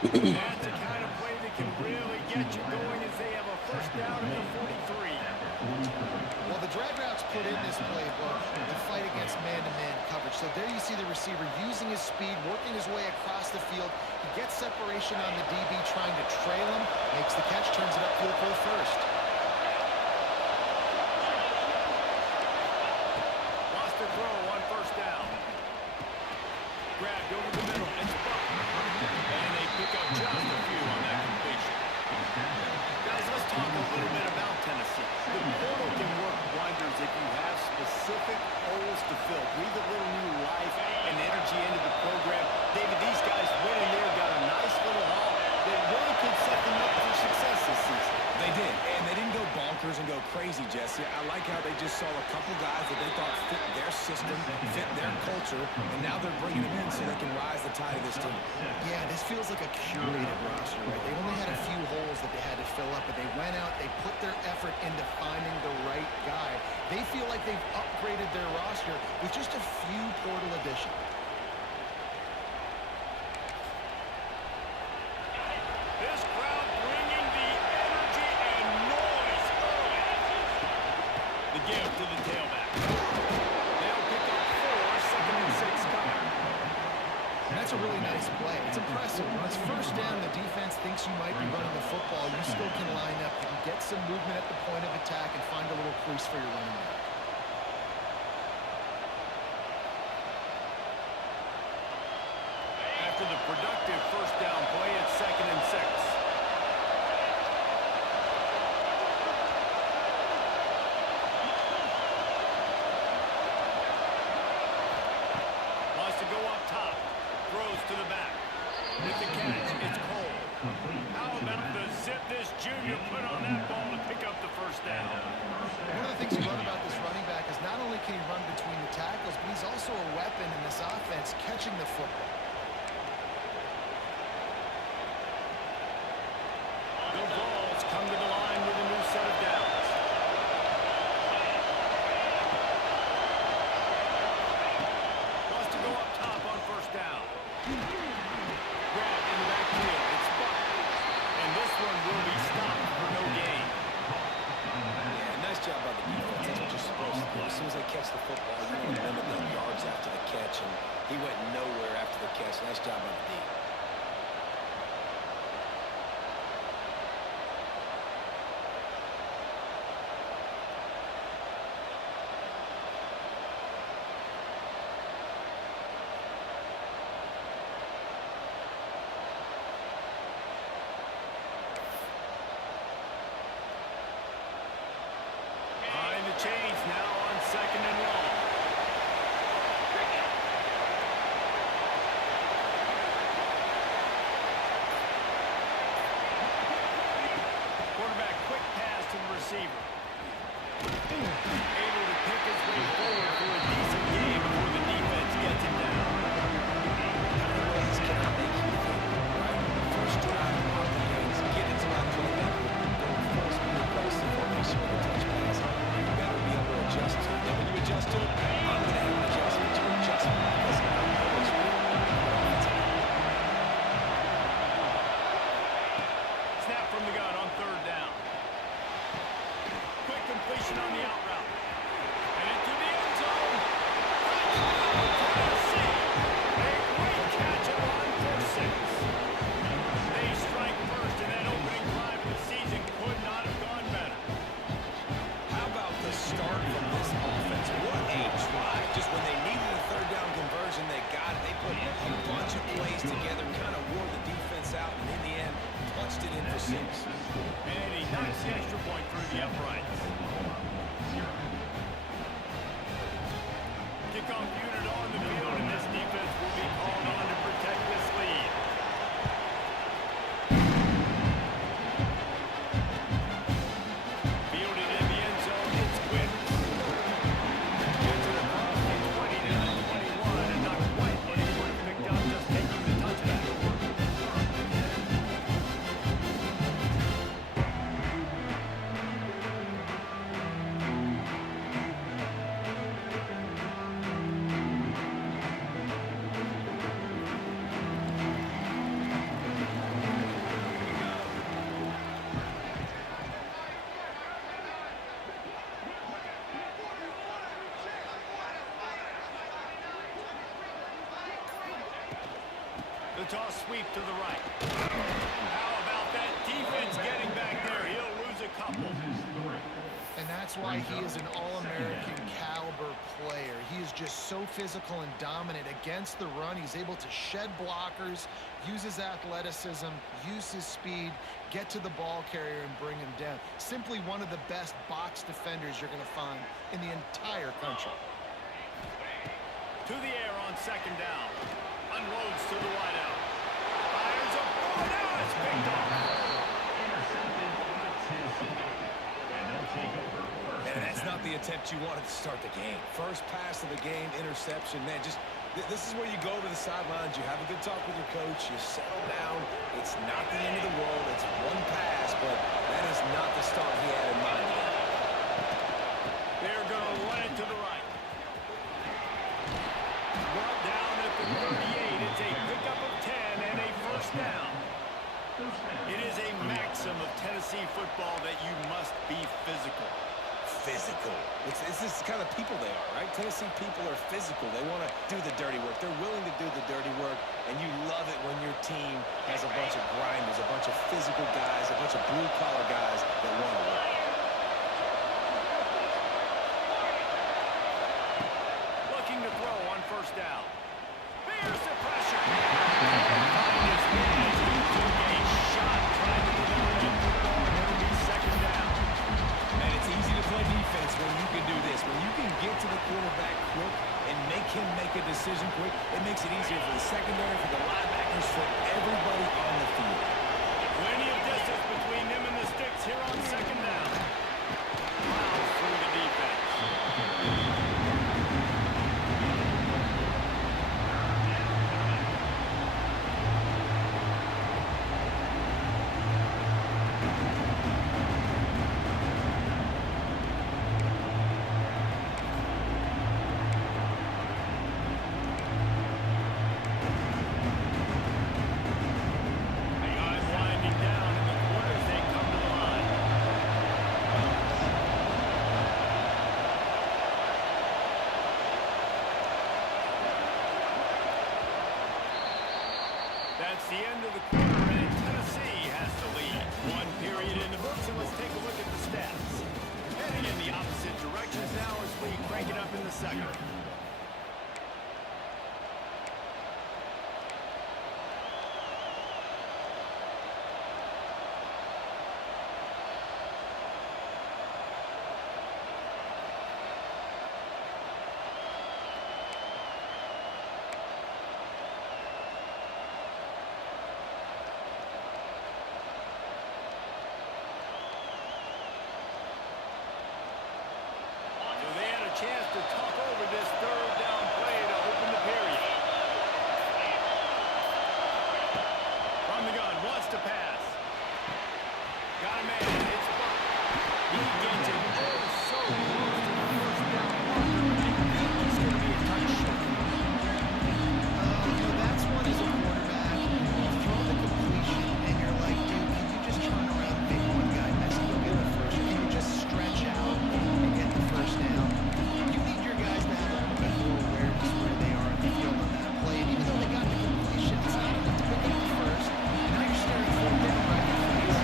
That's the kind of play that can really get you going as they have a first down at the 43. Well, the drag routes put in this playbook to fight against man-to-man coverage. So there you see the receiver using his speed, working his way across the field. He gets separation on the DB, trying to trail him, makes the catch, turns it upfield for the first. Lost the throw on first down. Grabbed over the middle and spun. And they pick up just a few on that completion. Guys, let's talk a little bit about Tennessee. The portal can work wonders if you have specific holes to fill. Breathe a little new life and energy into the program. David, these guys went in there, got a nice little saw a couple guys that they thought fit their system, fit their culture, and now they're bringing them in so they can rise the tide of this team. Yeah, this feels like a curated roster, right? They only had a few holes that they had to fill up, but they went out, they put their effort into finding the right guy. They feel like they've upgraded their roster with just a few portal additions. This crowd bringing the energy and noise early. The give to the tailback. They'll pick up 4, 2nd and 6 coming. And that's a really nice play. It's impressive. When it's first down, the defense thinks you might be running the football. You still can line up. You can get some movement at the point of attack and find a little crease for your running back. After the productive first down play, it's 2nd and 6. Wants to go up top. Throws to the back. With the catch, it's Cole. How about the zip this junior put on that ball to pick up the first down? One of the things you love about this running back is not only can he run between the tackles, but he's also a weapon in this offense catching the football. The Vols come to the line with a new set of downs. Wants to go up top on first down. Grab in the backfield. It's Buck. And this one will be stopped for no gain. Yeah, nice job by the defense. That's what you're supposed to do. As soon as they catch the football, you want to limit the yards after the catch, and he went nowhere after the catch. Nice job by the D. Behind the chains now on 2nd and long. Quarterback quick pass to the receiver. Able to pick his way forward for a decent game before the defense gets him down. How many ways can I make you think, right? First drive out the games, get into my playbook, go full speed across the formation with a touch pass. You better be able to adjust to it. And when you adjust to it, I'm going to have an adjustment to adjustment because I'm always ready. Snap from the gun on 3rd down. Quick completion on the out route. And into the end zone. Tennessee. A great catch at line for 6. They strike first, and that opening drive of the season could not have gone better. How about the start from this offense? What a drive. Just when they needed a 3rd down conversion, they got it. They put a bunch of plays together, kind of wore the defense out, and in the end, punched it in for 6. And he knocks the extra point through the uprights. Kickoff unit on the field, and this defense will be called on to protect this lead. Fielded in the end zone, it's Quinn. Gets it across the 20 to the 21, and not quite what he would have picked up just taking the touchback. The toss sweep to the right. How about that defense getting back there? He'll lose a couple. And that's why he is an All-American caliber player. He is just so physical and dominant against the run. He's able to shed blockers, use his athleticism, use his speed, get to the ball carrier and bring him down. Simply one of the best box defenders you're going to find in the entire country. To the air on 2nd down. Unloads to the wideout. Fires a ball. Now it's picked off. And And that's not the attempt you wanted to start the game. First pass of the game, interception. Man, just this is where you go to the sidelines. You have a good talk with your coach. You settle down. It's not the end of the world. It's one pass, but that is not the start he had in mind. They're going to run it to the right. Brought down at the 38. It's a pickup of 10 and a first down. It is a maxim of Tennessee football that you must be physical. Physical. It's this kind of people they are, right? Tennessee people are physical. They want to do the dirty work. They're willing to do the dirty work, and you love it when your team has a bunch of grinders, a bunch of physical guys, a bunch of blue-collar guys that want to work. Looking to throw on first down. Here's the pressure. Find his man as he took a shot trying to deliver it. It'll be second down. And it's easy to play defense when you can do this. When you can get to the quarterback quick and make him make a decision quick, it makes it easier for the secondary, for the linebackers, for everybody on the field. Plenty of distance between him and the sticks here on second down. Plows through the defense. That's the end of the quarter, and Tennessee has the lead. One period in the books, and let's take a look at the stats. Heading in the opposite directions now as we crank it up in the second. Chance to talk over this third down play to open the period. From the gun, wants to pass. Got a man, it's bumped. He gets it oh so close to the first down marker. I think he's going to be a touch short. That's one as a quarterback. You throw the completion, and you're like, dude, can you just turn around and make one guy miss and go get the first? Can you just stretch out and get the first down? You need your guys to have a little bit more awareness where they are in the field on that play. And even though they got the completion, it's not enough to pick up the first. And now you're staring fourth down right in the face.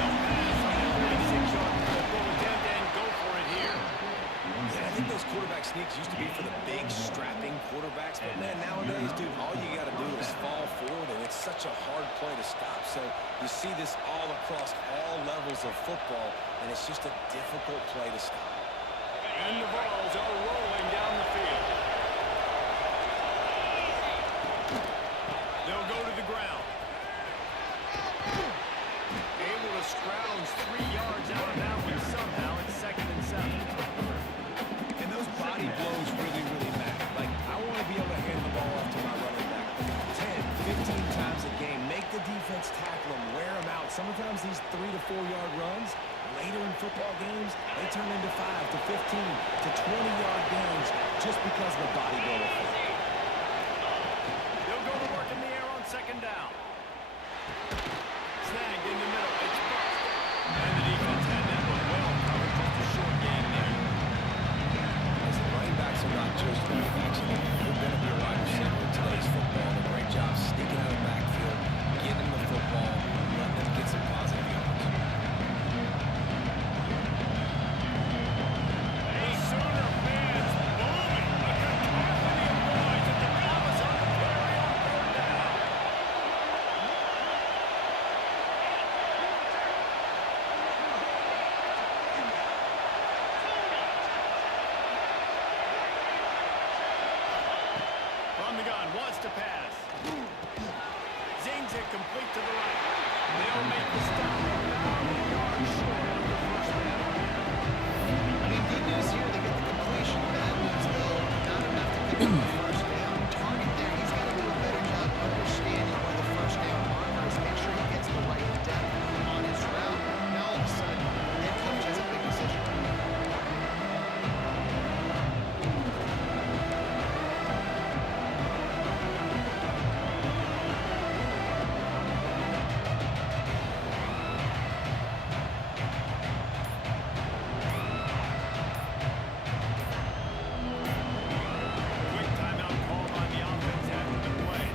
No pass on that 36-yard field goal attempt, and go for it here. Yeah, I think those quarterback sneaks used to be for the big, strapping quarterbacks. But, man, nowadays, dude, all you got to do is fall forward, and it's such a hard play to stop. So you see this all across all levels of football, and it's just a difficult play to stop. And the balls are rolling down the field. They'll go to the ground. Able to scrounge 3 yards out of that one somehow. It's 2nd and 7. And those body blows really, really matter. Like, I want to be able to hand the ball off to my running back 10, 15 times a game. Make the defense tackle them, wear them out. Sometimes these 3 to 4 yard runs, later in football games, they turn into 5 to 15 to 20-yard games just because of the body blow effect. They'll go to work in the air on 2nd down. Snagged in the middle. It's busted. And the defense had that one well covered. Just a short game there. Listen, running backs are not just running backs. You're going to be a wide receiver in today's football. A great job sneaking out of the backfield, getting them the football, letting them get some positive yards. Sooner fans booming. A cacophony of noise at the Dallas on the carry on 3rd down. From the gun, wants to pass. Zings it complete to the right. They'll make the stop about a yard short of the first down. mean, good news here, they get the completion. Bad news, though, not enough to pick up the first down. Target there, he's got to do a better job understanding where the first down marker is. Make sure he gets the right depth on his route. Now, all of a sudden, head coach has a big decision. Quick timeout called on the offense after the play.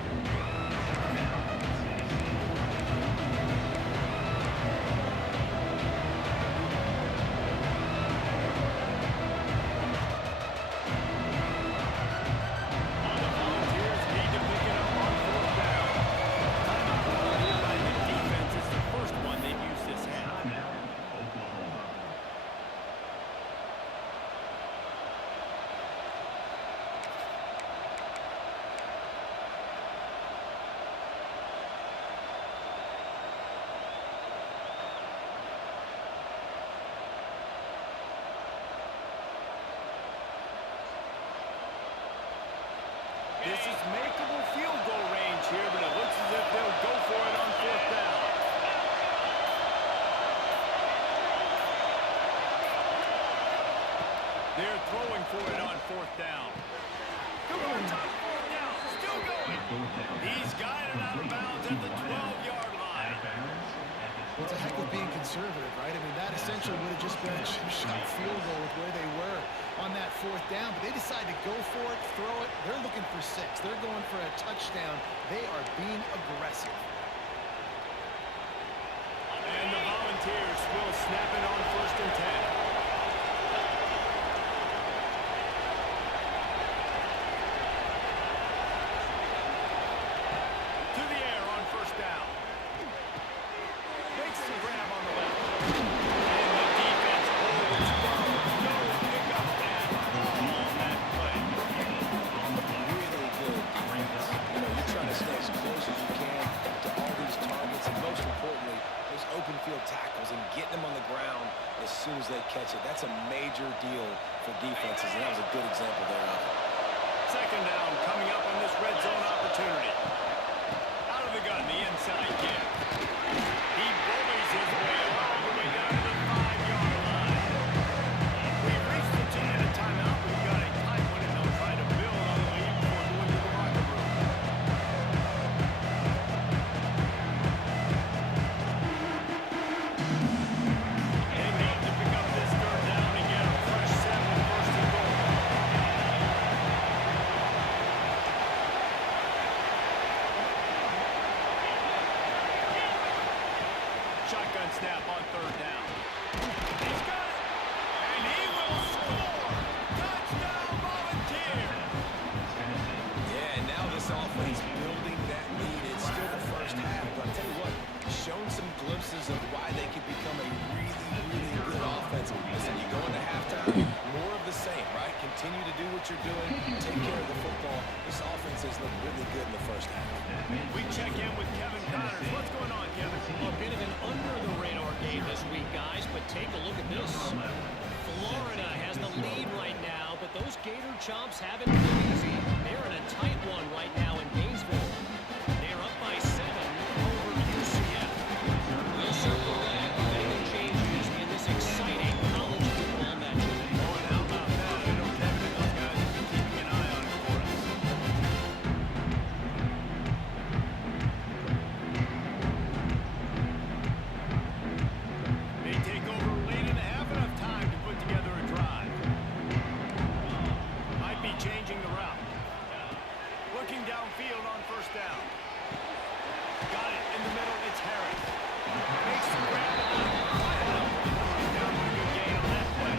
On the Volunteers, need to pick it up on fourth down. Timeout called here by the defense. It's the first one they've used this half. This is makeable field goal range here, but it looks as if they'll go for it on fourth down. They're throwing for it on fourth down. Come on, time, fourth down. Still going. He's guided out of bounds at the 12-yard line. Well, it's a heck of being conservative, right? I mean, that essentially would have just been a chip shot field goal with where they were on that fourth down. But they decide to go for it, throw it. They're looking for 6. They're going for a touchdown. They are being aggressive. And the Volunteers will snap it on first and 10. To the air on first down. Makes the grab on the left. And the defense holds firm. No pickup at all on that play. Really good defense. You know, you're trying to stay as close as you can to all these targets, and most importantly, those open field tackles and getting them on the ground as soon as they catch it. That's a major deal for defenses, and that was a good example there of it. Second down coming up on this red zone opportunity. Out of the gun, the inside kick. He bullies his way all the way down to the 5-yard line. We've reached the 2-minute timeout. We've got a tight one, and they'll try to build on the lead before going to the locker room. They need to pick up this third down and get a fresh 7 first and goal. Shotgun snap on third down. He's got it, and he will score. Touchdown, Volunteers. Yeah, and now this offense building that lead. It's still the first half, but I'll tell you what, shown some glimpses of why they could become a really good offense. Listen, you go into halftime, more of the same, right? Continue to do what you're doing, take care of the football. This offense has looked really good in the first half. We check in with Kevin Connors. What's going on, Kevin? A bit of an under-the-radar game this week, guys, but take a look at this. Florida has the lead right now, but those Gator Chomps haven't been easy. They're in a tight one right now in Gainesville. They're up by 7 over UCF. We'll circle back with any changes in this exciting college football matchup. Oh, and how about that? I know Kevin and those guys have been keeping an eye on it for us. They take over late in the half, enough time to put together a drive. Might be changing the route. Looking downfield on first down. Got it in the middle. It's Harris. Makes the grab. Down with a good gain on that play.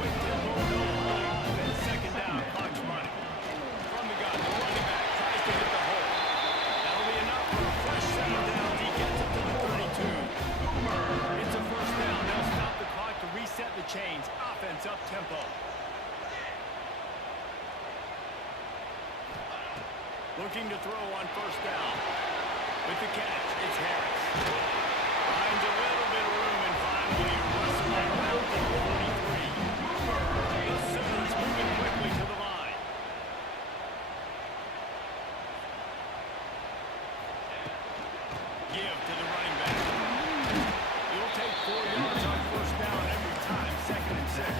Quick tempo, no hold offense. Second down, clock's running. From the gun, the running back tries to hit the hole. That'll be enough for a fresh 7 downs. He gets it to the 32. It's a first down. They'll stop the clock to reset the chains. Offense up tempo. Looking to throw on first down. With the catch, it's Harris. Finds a little bit of room and finally wrestling around to the 43. give to the running back. He'll take 4 yards on first down every time, 2nd and 6.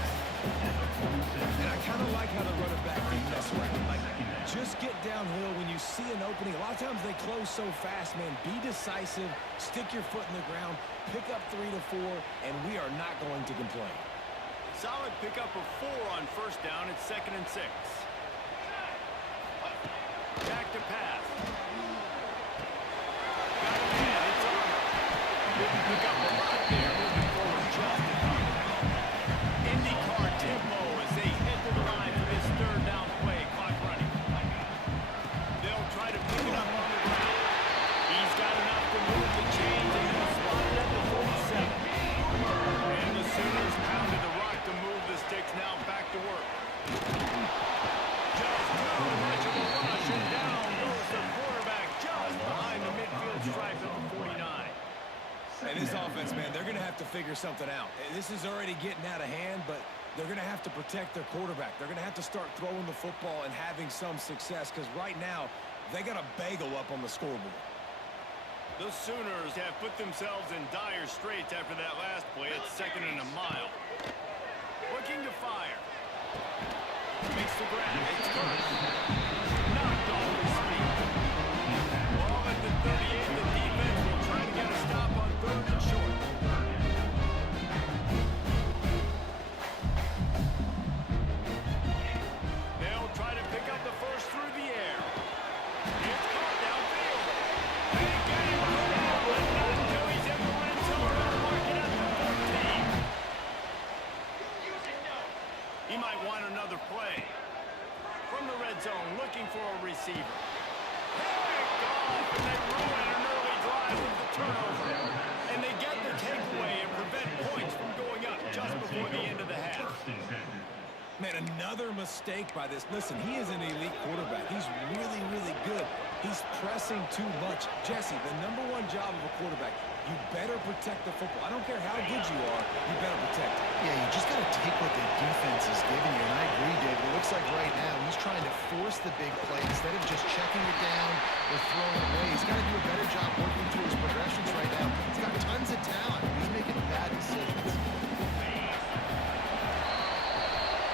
And I kind of like how the running back did mess around. Like, just get downhill when you see an opening. A lot of times they close so fast, man. Be decisive, stick your foot in the ground, pick up 3 to 4, and we are not going to complain. Solid pickup of 4 on first down. It's 2nd and 6. Back to pass. Got a man. It's on. Didn't pick up a lot there. Moving forward just enough. IndyCar tempo as they head to the line for this 3rd down play. Clock running. They'll try to pick it up on the ground. He's got enough to move the chains and then spotted at the 47. And the Sooners pounded the rock to move the sticks. Now back to work. Just too much of a rush, and down goes the quarterback just behind the midfield stripe at the 49. And this offense, man, they're going to have to figure something out. This is already getting out of hand, but they're going to have to protect their quarterback. They're going to have to start throwing the football and having some success, because right now they got a bagel up on the scoreboard. The Sooners have put themselves in dire straits after that last play. It's 2nd and a mile. Looking to fire. Makes the grab. It's first. Knocked off his feet. Ball at the 38. The defense will try to get a stop on 3rd and short. They'll try to pick up the first through the air. It's caught downfield. They get him down, but not until he's in the red zone. They'll mark it at the 14. He might want another play. From the red zone, looking for a receiver. Picked off, and they ruin an early drive with the turnover. And they get the takeaway and prevent points from going up just before the end of the half. Man, another mistake by this. Listen, he is an elite quarterback. He's really, really good. He's pressing too much. Jesse, the #1 job of a quarterback, you better protect the football. I don't care how good you are, you better protect it. Yeah, you just got to take what the defense is giving you. And I agree, David. It looks like right now he's trying to force the big play instead of just checking it down or throwing it away. He's got to do a better job working through his progressions right now. He's got tons of talent. He's making bad decisions.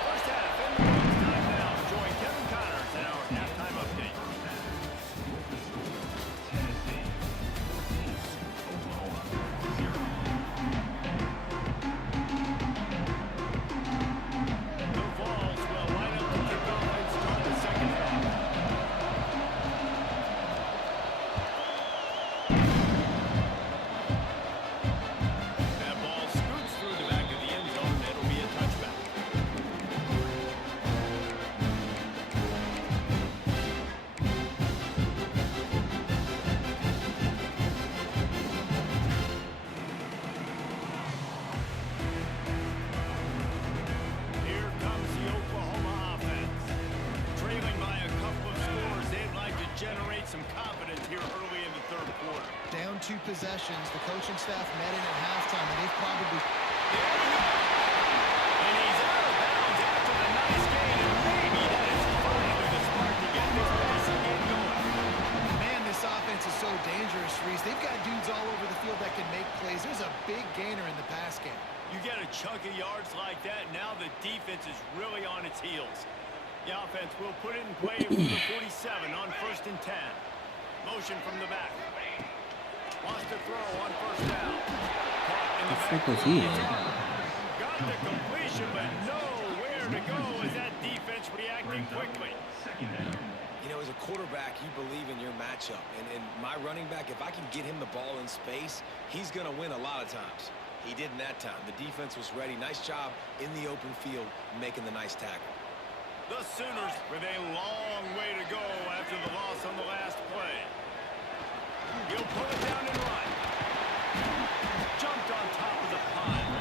First half in the books. Time now. Join Kevin Connors in our halftime update. The Vols will line up to kick off and start the 2nd half. That ball scoots through the back of the end zone. It'll be a touchback. Here comes the Oklahoma offense. Trailing by a couple of scores, they'd like to generate some confidence here early in the 3rd quarter. Down 2 possessions. The coaching staff met in at halftime, and they've probably... And he's out of bounds after the nice gain, and maybe that is finally the spark to get this passing game going. Man, this offense is so dangerous, Reese. They've got dudes all over the field that can make plays. There's a big gainer in the pass game. You get a chunk of yards like that, now the defense is really on its heels. The offense will put it in play for the 47 on 1st and 10. Motion from the back. Wants to throw on first down. Caught in the frick back. was he in? Got the completion, but nowhere to go as that defense reacting quickly. You know, as a quarterback, you believe in your matchup. And my running back, if I can get him the ball in space, he's going to win a lot of times. He did in that time. The defense was ready. Nice job in the open field making the nice tackle. The Sooners with a long way to go after the loss on the last play. He'll pull it down and run. Jumped on top of the pile.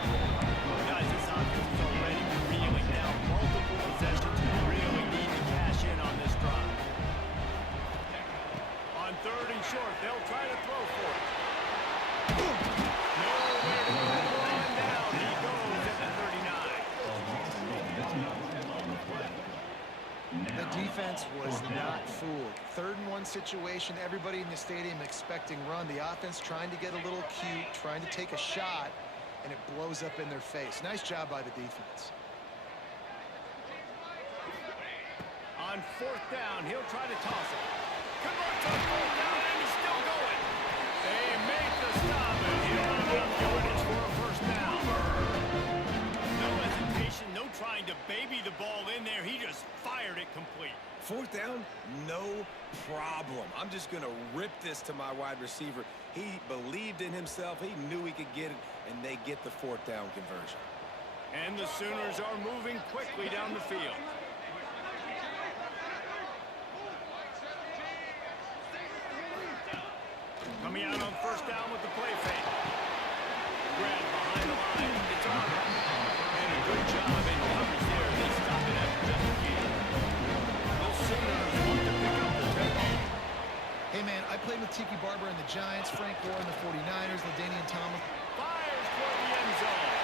Guys, this offense is already reeling down multiple possessions. Really need to cash in on this drive. On 3rd and short, they'll try to throw for it. Nowhere to go. Run down. He goes at the 39. The defense was not fooled. 3rd and 1 situation. Everybody in the stadium expecting run. The offense trying to get a little cute, trying to take a shot, and it blows up in their face. Nice job by the defense. On fourth down, he'll try to toss it. Converts on fourth down, and he's still going. They made the stop, and he'll run up yardage for a first down. No hesitation, no trying to baby the ball in there. He just fired it complete. Fourth down, no problem. I'm just going to rip this to my wide receiver. He believed in himself. He knew he could get it, and they get the fourth down conversion. And the Sooners are moving quickly down the field. Coming out on first down with the play fake. Grab behind the line. It's on. And a good job in coverage there. They stop it after just a few. The Sooners want to pick up the tempo. Hey, man, I played with Tiki Barber and the Giants, Frank Gore and the 49ers, LaDainian Thomas. Fires toward the end zone.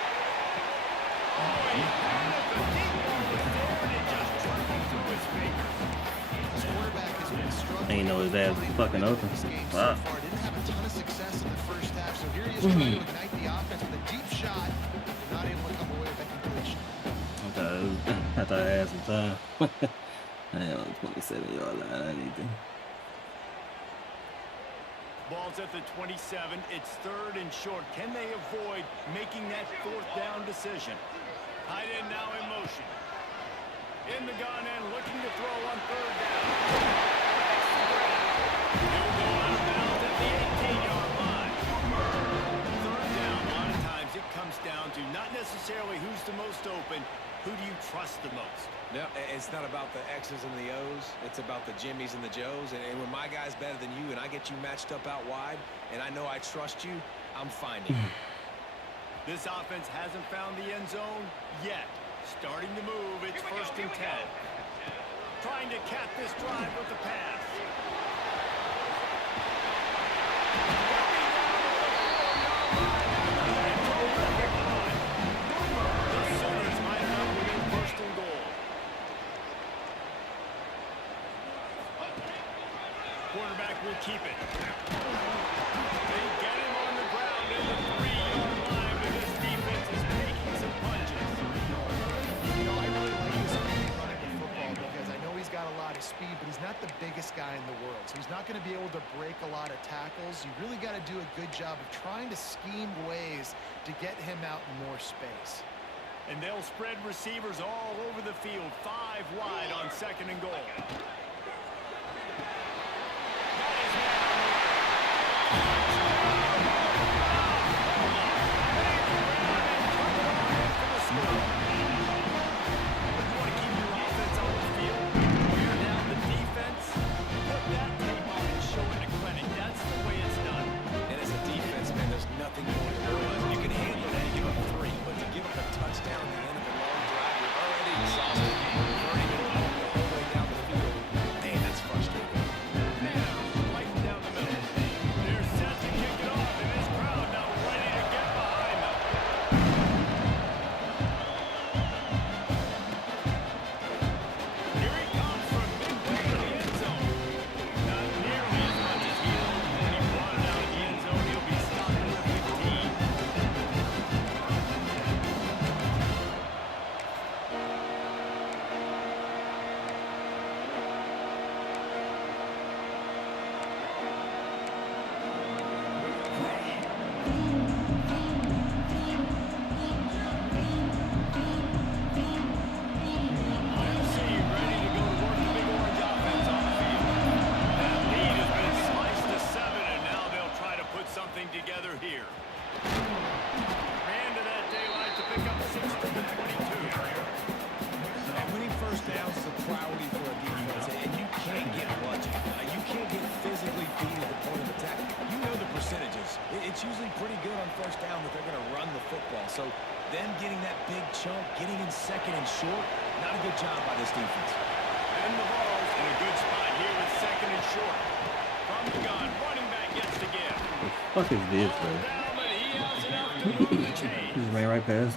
Oh, he had it. The deep ball was there, and it just trickled through his fingers. This quarterback has been struggling. Ain't know his ass was fucking open. Wow. So far. Didn't have a ton of success in the first half, so here he is trying to ignite the offense with a deep shot, not able to come away with a completion. I thought I had some time. I had on 27-yard line. I need to. Ball's at the 27. It's third and short. Can they avoid making that fourth down decision? Tight end now in motion. In the gun and looking to throw on third down. He'll go out of bounds at the 18-yard line. Third down, a lot of times it comes down to not necessarily who's the most open, who do you trust the most? No, it's not about the X's and the O's. It's about the Jimmys and the Joes. And when my guy's better than you and I get you matched up out wide and I know I trust you, I'm finding you. This offense hasn't found the end zone yet. Starting to move, it's first and 10. Trying to cap this drive with the pass. The Sooners line up within first and goal. Quarterback will keep it. They get him on the ground in the 3-yard line, but this defense is taking some punches. You know, I really like this running the football because I know he's got a lot of speed, but he's not the biggest guy in the world. So he's not going to be able to break a lot of tackles. You really got to do a good job of trying to scheme ways to get him out in more space. And they'll spread receivers all over the field, 5 wide on second and goal. It's usually pretty good on first down that they're going to run the football. So them getting that big chunk, getting in second and short, not a good job by this defense. And the ball's in a good spot here with second and short. From the gun, running back gets the give. What the fuck is this, bro? Down, but he has enough to move the chain. Just ran right past.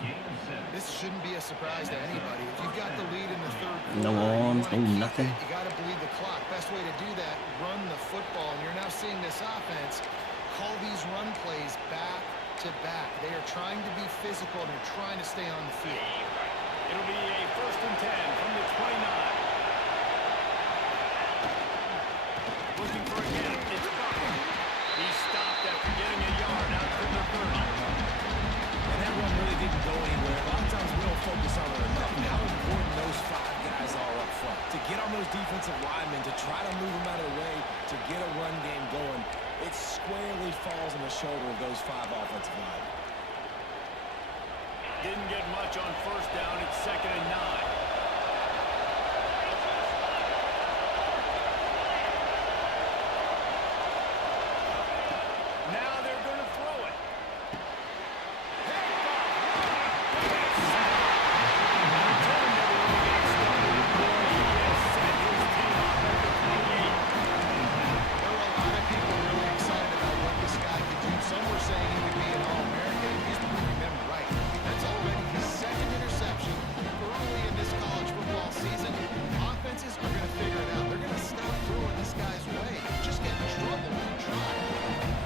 This shouldn't be a surprise to anybody. If you've got the lead in the third quarter, No arms, no nothing. You got to bleed the clock. Best way to do that, run the football. And you're now seeing this offense call these run plays back to back. They are trying to be physical, and they're trying to stay on the field. It'll be a 1st and 10 from the 29. Looking for a gap. It's Buckner. He stopped after getting a yard out to the 30. And that run really didn't go anywhere. A lot of times we don't focus on it enough. How important those 5 guys are up front. To get on those defensive linemen, to try to move them out of the way, to get a run game going, it squarely falls on the shoulder of those 5 offensive linemen. Didn't get much on 1st down. It's 2nd and 9. Now they're going to throw it. Some were saying he could be an All-American. He's proving them right. That's already his 2nd interception early in this college football season. Offenses are going to figure it out. They're going to stop throwing this guy's way. Just get in trouble when you try.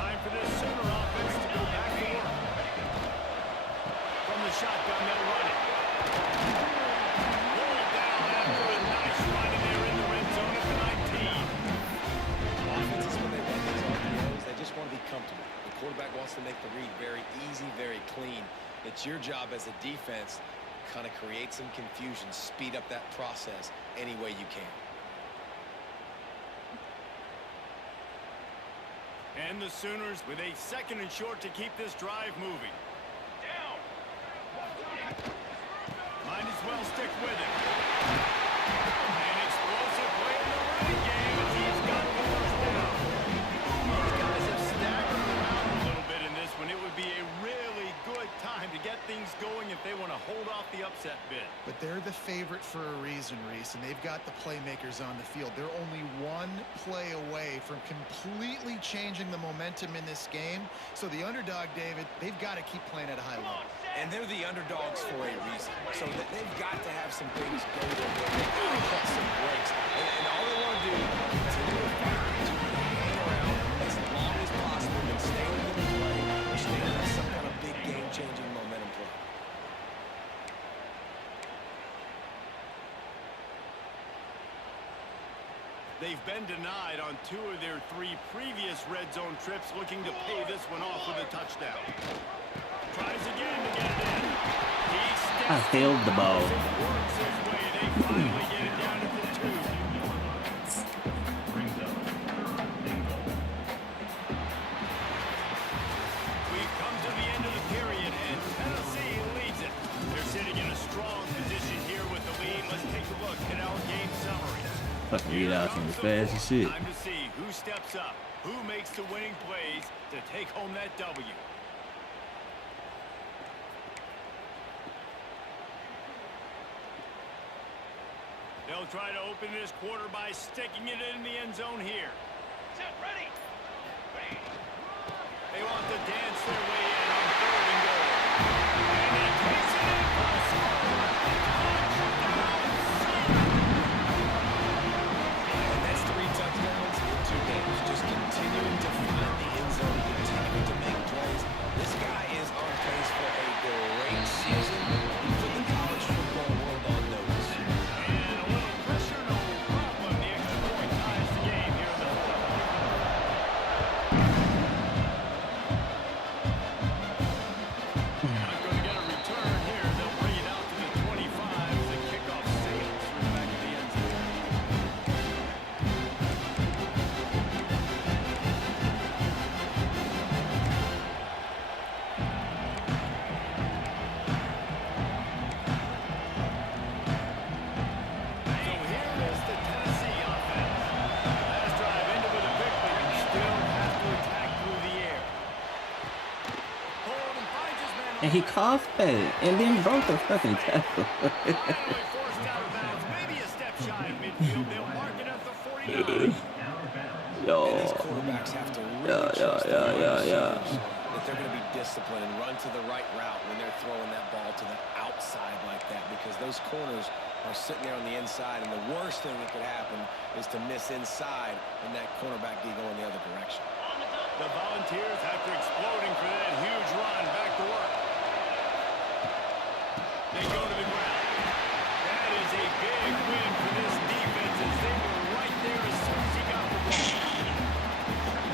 Time for this Sooner offense to go back to work. From the shotgun, they'll run it. Roll it down after a nice run, and they're in the red zone at the 19. Offenses, when they run these RPOs, they just want to be comfortable. The quarterback wants to make the read very easy, very clean. It's your job as a defense to kind of create some confusion, speed up that process any way you can. And the Sooners with a 2nd and short to keep this drive moving. Down. Might as well stick with it. An explosive play in the running game, and he's got the 1st down. These guys have staggered around a little bit in this one. It would be a really good time to get things going if they want to hold off the upset bid. But they're the favorite for a reason, Reese, and they've got the playmakers on the field. They're only 1 play away from completely changing the momentum in this game. So the underdog, David, they've got to keep playing at a high level. And they're the underdogs for a reason. So that they've got to have some things go their way. They've got to cut some breaks. And all they want to do is continue to fight, continue to hang around as long as possible and stay within the play or stay in some kind of big game-changing momentum play. They've been denied on 2 of their 3 previous red zone trips, looking to pay this one off with a touchdown. Tries again to get it in. I held the ball. Works his way. They finally get it down to the 2. We've come to the end of the period, and Tennessee leads it. They're sitting in a strong position here with the lead. Let's take a look at our game summary. Fucking read out from the fast as shit. Time to see who steps up, who makes the winning plays to take home that W. They'll try to open this quarter by sticking it in the end zone here. Set, ready. They want to dance their way in on 3rd and goal. And he takes it in for a score. And that's 3 touchdowns in 2 games. Just continuing to find the end zone, continuing to make plays. This guy is on pace for a great season. He put the college football world on notice. And a little pressure, no problem. The extra point ties the game here in the 4th. Not going to get a return here. They'll bring it out to the 25 as the kickoff sails through the back of the end zone. So here is the Tennessee offense. Last drive into with a pick, but you still have to attack through the air. Hold and finds his man on And he the coughed that and then broke the fucking tackle. finally forced out of bounds, maybe a step shy of midfield. They'll mark it at the 49. And Yo. these quarterbacks have to really Yeah. trust their receivers that they're going to be discipline and run to the right route when they're throwing that ball to the outside like that, because those corners are sitting there on the inside, and the worst thing that could happen is to miss inside and that cornerback be going the other direction. The Volunteers, after exploding for that huge run, back to work. They go to the ground. That is a big win for this defense, as they were right there as soon as he got the ball.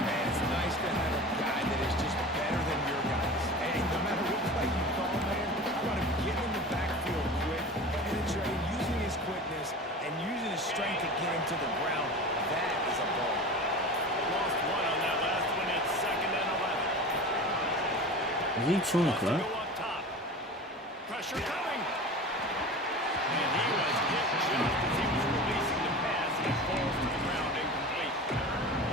Man, it's nice to have a guy that is just better than your guys. Hey, no matter what play you call, man, you want to get in the backfield quick, penetrating, using his quickness, and using his strength to get him to the ground. That is a ball. Lost one on that last one. It's 2nd and 11. Is he chewing Wants to club? go up top. Pressure coming. And he was hit just as he was releasing the pass. He falls to the ground incomplete.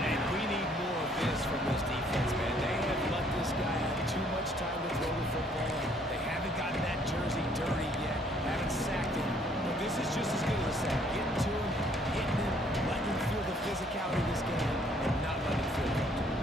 And we need more of this from this defense, man. They have let this guy have too much time to throw the football. They haven't gotten that jersey dirty yet. Haven't sacked him. But this is just as good as a sack. Getting to him, hitting him, letting him feel the physicality of this game, and not letting him feel comfortable.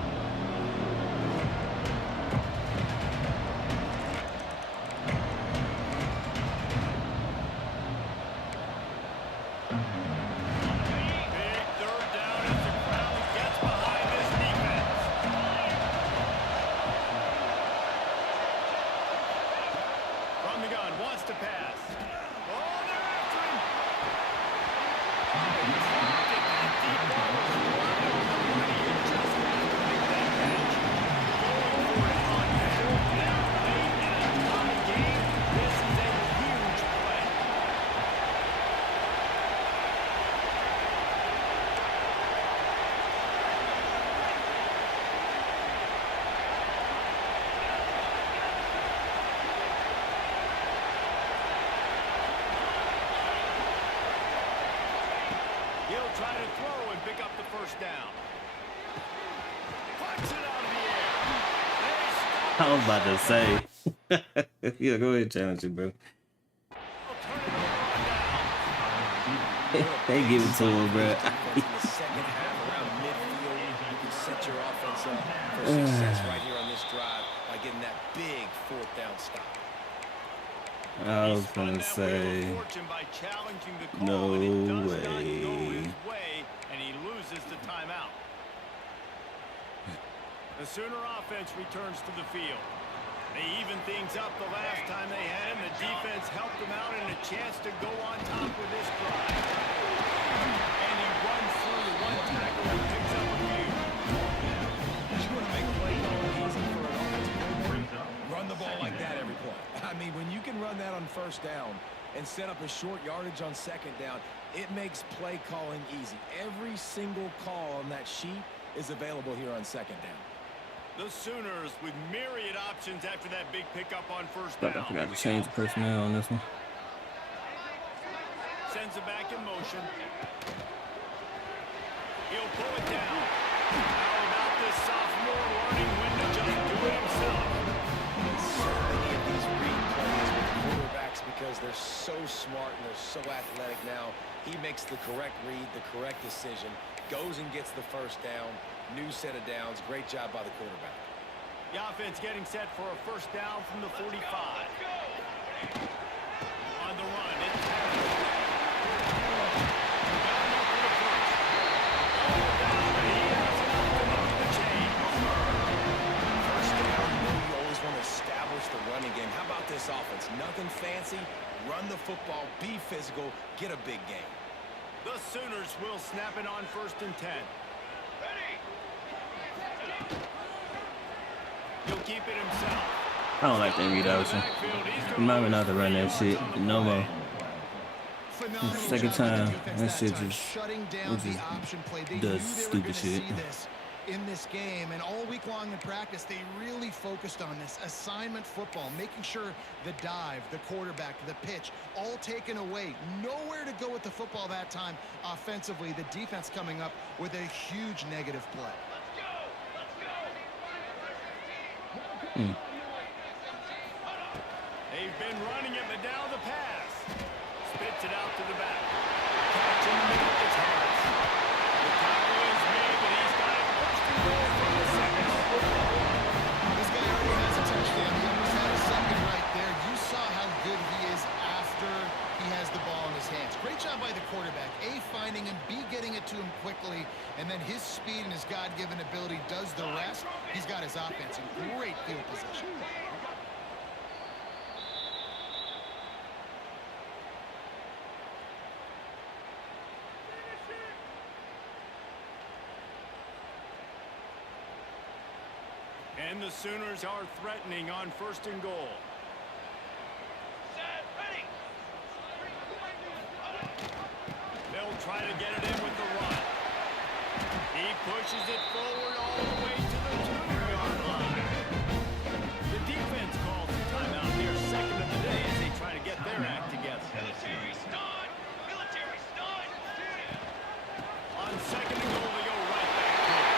Big 3rd down as the crowd gets behind this defense. From the gun, wants to pass. Oh, they're after him. He's locked it. That deep ball was right on the money. He just had to make that catch. Going for it on 4th down late in a tie game. This is a huge play. He'll try to throw and pick up the 1st down. Flips it out of the air. They stop I was about to say. Yeah, go ahead, challenge it, bro. They'll turn it over on down. They give it to him, bro. In the second half around midfield, you can set your offense up for success right here on this drive by getting that big 4th down stop. I was He spun gonna that say, wheel of fortune by challenging the call, no and it does not go way. his way, and he loses the timeout. The Sooner offense returns to the field. They even things up the last time they had him. The defense helped them out and a chance to go on top with this drive. And he runs through the one tackle and picks up a few. You want to make play calling easy for an offensive coordinator? Run the ball like that every play. I mean, when you can run that on 1st down and set up a short yardage on 2nd down, it makes play calling easy. Every single call on that sheet is available here on 2nd down. The Sooners with myriad options after that big pickup on 1st I down. forgot to change the personnel on this one. Sends it back in motion. He'll pull it down. How about this sophomore learning when to just do it himself? So many of these read plays with quarterbacks, because they're so smart and they're so athletic now, he makes the correct read, the correct decision, goes and gets the 1st down, new set of downs. Great job by the quarterback. The offense getting set for a 1st down from the 45. On the run, it's Harris. Got enough for the 1st. All down, and he has enough to move the chains. 1st down, you always want to establish the running game. How about this offense? Nothing fancy. Run the football, be physical, get a big game. The Sooners will snap it on 1st and 10. He'll keep it himself. I don't like that read option. Remind me not to run that shit no more. Phenomenal Second job by the time, defense that shit time, just- shutting down it the just option play. They does knew they were stupid gonna shit. see this in this game, and all week long in practice, they really focused on this assignment football, making sure the dive, the quarterback, the pitch, all taken away. Nowhere to go with the football that time offensively. The defense coming up with a huge negative play. They've been running it, but now the pass. Spits it out to the back. Catch in the middle, it's Harris. The tackle is made, but he's got it first and goal from the 2nd. This guy already has attention his offense in great field position. And the Sooners are threatening on 1st and goal. They'll try to get it in with the run. He pushes it forward all the way to the 2-yard line. The defense calls the timeout here, second of the day, as they try to get their act together. Military stun! Military stun! On 2nd and goal, they go right back to it.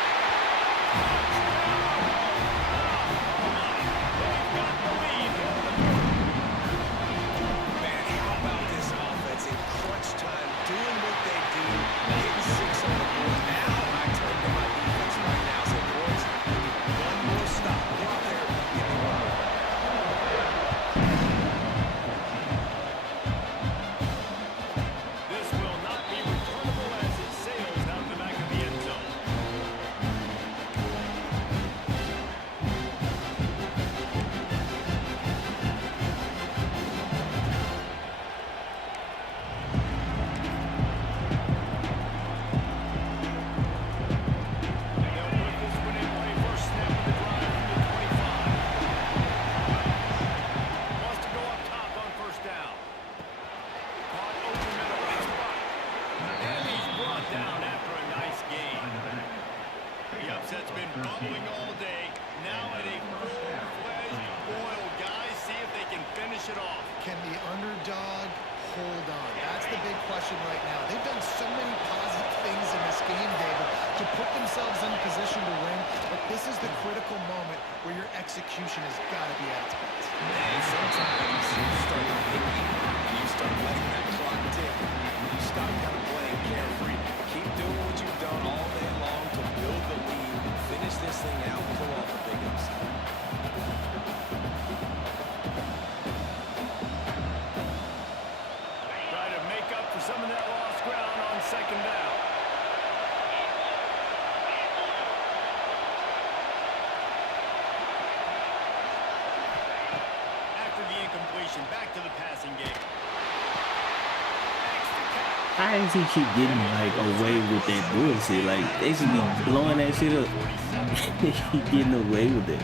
They've got the lead. Man, how about this offense in crunch time, doing what they do, getting 6 on the board. Now I turn to my defense right now. Say, boys, we need one more stop. Go out there, give me one more. This will not be returnable as it sails out the back of the end zone. They'll put this one in play first snap of the drive from the 25. Wants to go up top on 1st down. Caught open middle, it's blocked. And he's brought down after a nice gain. The upset's been bubbling all day. Now at a full-fledged boil. Guys, see if they can finish it off. Can the underdog hold on? That's the big question right now. They've done so many positive things in this game, David, to put themselves in position to win, but this is the critical moment where your execution has got to be at its best. And sometimes you start thinking and you start letting that clock tick. You stop kind of playing carefree. Keep doing what you've done all day long to build the lead, finish this thing out, pull off a big upset. Try to make up for some of that lost ground on 2nd down. After the incompletion, back to the passing game. How does he keep getting like away with that bullshit? Like they should be blowing that shit up. He keep getting away with it.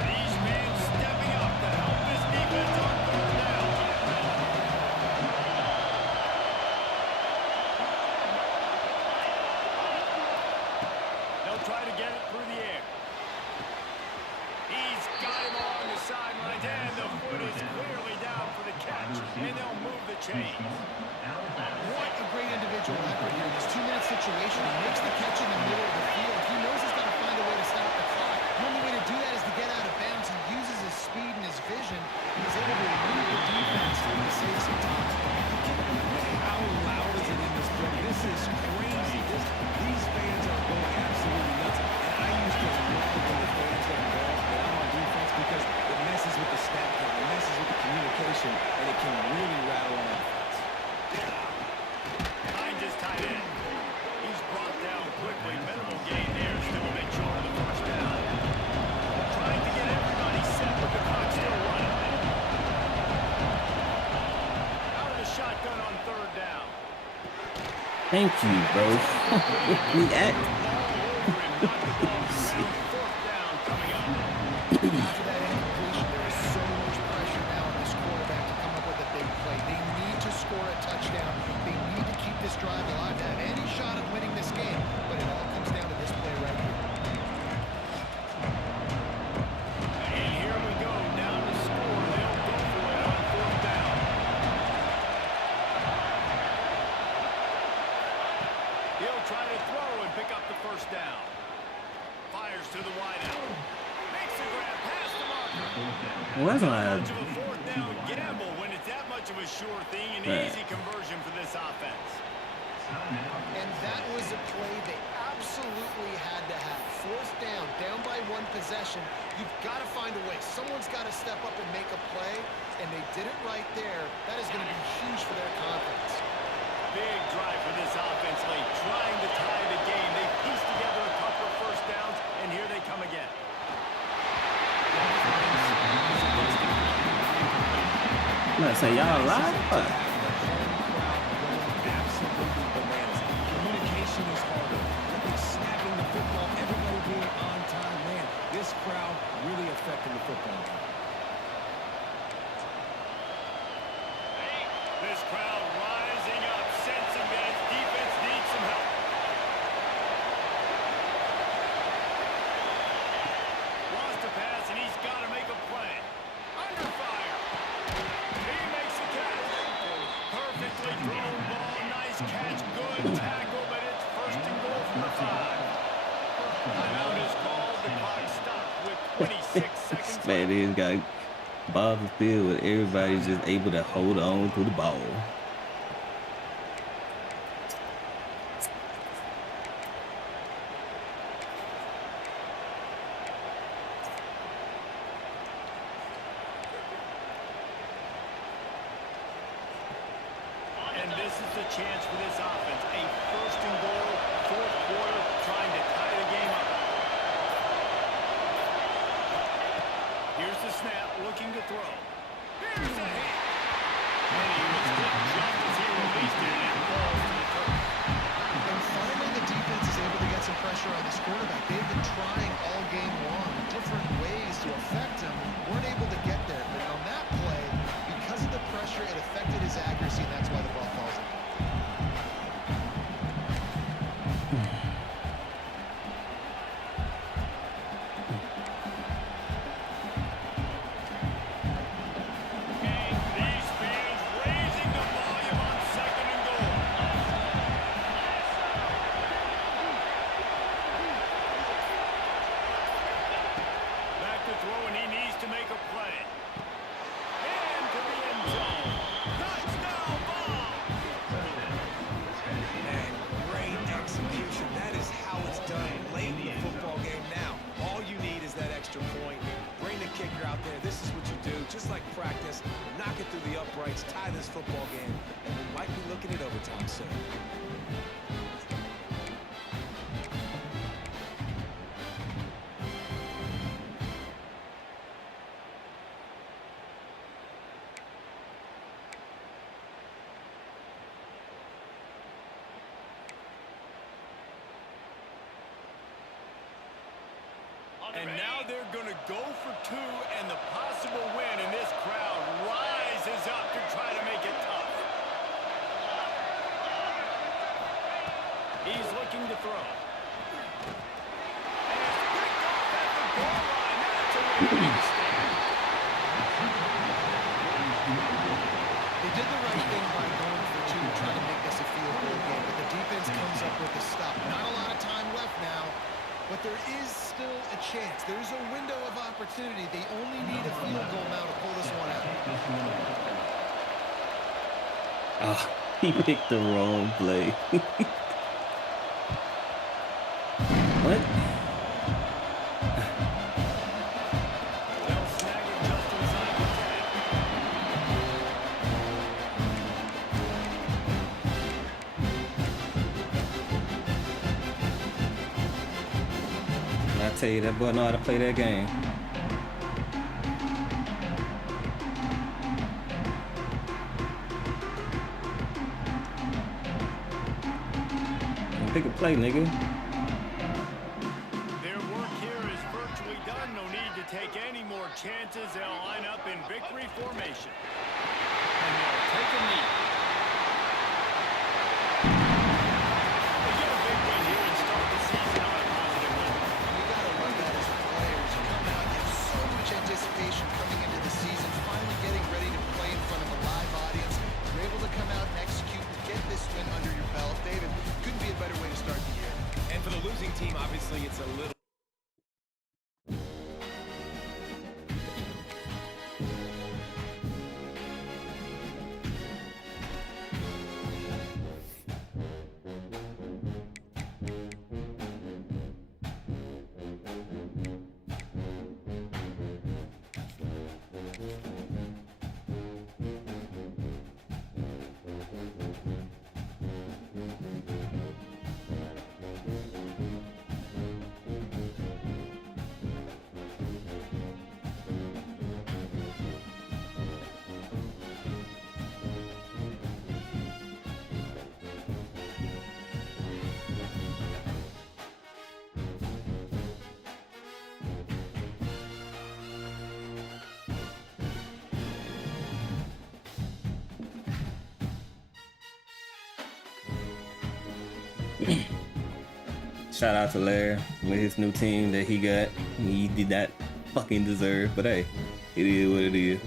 These men stepping up to help this defense on 3rd down. They'll try to get it through the air. He's got him along the sidelines, and the foot is clearly down for the catch, and they'll move the chains. What a great individual effort here. This 2-minute situation, he makes the catch in the middle of the field. He knows he's got to find a way to stop the clock. The only way to do that is to get out of bounds. He uses his speed and his vision, and he's able to elude the defense to save some time. How loud is it in this building? This is crazy. These fans are going absolutely nuts. And I used to love when the fans get involved and I'm on defense because it messes with the snap count, it messes with the communication, and it can really rattle an offense. Behind his tight end. He's brought down quickly. Minimal gain there. Still a bit short of the 1st down. Trying to get everybody set with the clock still running. Out of the shotgun on 3rd down. Thank you, bro. React. After that incompletion, there is so much pressure now on this quarterback to come up with a big play. They need to score a touchdown. They need to keep this drive alive to have any shot of winning this game. But it all comes down to this play right here. And here we go. Down to score. They'll go for it on 4th down. He'll try to throw and pick up the 1st down. Fires to the wideout. Makes a grab past the marker. Well, that's not Much of a 4th down gamble when it's that much of a sure thing. An easy conversion for this offense. And that was a play they absolutely had to have. 4th down, down by 1 possession. You've got to find a way. Someone's got to step up and make a play, and they did it right there. That is going to be huge for their confidence. big drive for this offense late, trying to tie the game. They pieced together a couple of first downs, and here they come again. Let's say y'all live. Absolutely bananas. Communication is harder. Snapping the football, everybody being on time. Man, this crowd really affecting the football game. This crowd rising up, sensing that its defense needs some help. Lost a pass, and he's got to make a play. Under fire. He makes a catch. Perfectly thrown ball. Nice catch. Good tackle, but it's first and goal from the 5. Timeout is called. The clock stopped with 26 seconds Man, left. he's got Bob the field with everybody just able to hold on to the ball. And this is the chance for this offense. A first and goal, fourth quarter, trying to tie the game up. Here's the snap, looking to throw. Here's a hit. And he was hit just as he released it, and it falls to the turf. And finally, the defense is able to get some pressure on this quarterback. They've been trying all game long, different ways to affect him. Weren't able to get there. But on that play, because of the pressure, it affected his accuracy, and that's why the ball falls in. These fans raising the volume on second and goal. Back to throw, and he needs to make a play. And to the end zone. Touchdown ball. Man, great execution. That is how it's done late in the football game now. All you need is that extra point. Bring the kicker out there. This is what you do. Just like practice, knock it through the uprights, tie this football game, and we might be looking at overtime soon. And now they're going to go for 2 and the possible win, and this crowd rises up to try to make it tough. He's looking to throw. And it's picked off at the goal line. That's a way to make a stand. They did the right thing by going for 2, trying to make this a field goal game, but the defense comes up with the stop. Not a lot of time left now, but there is still a chance. There's a window of opportunity. They only need a field goal now to pull this one out. Oh, he picked the wrong play. What? They'll snag it just inside the 10. I tell you, that boy know how to play that game. Pick a play, nigga. Their work here is virtually done. No need to take any more chances. They'll line up in victory formation. And they'll take a knee. They get a big win here and start the season on a positive note. You got to love that as players. You come out, you have so much anticipation coming into the season, finally getting ready to play in front of a live audience. You're able to come out and execute and get this win under your belt. David, couldn't be a better way to start the year. And for the losing team, obviously, it's a little... Shout out to Larry with his new team that he got. He did not fucking deserve, but hey, it is what it is.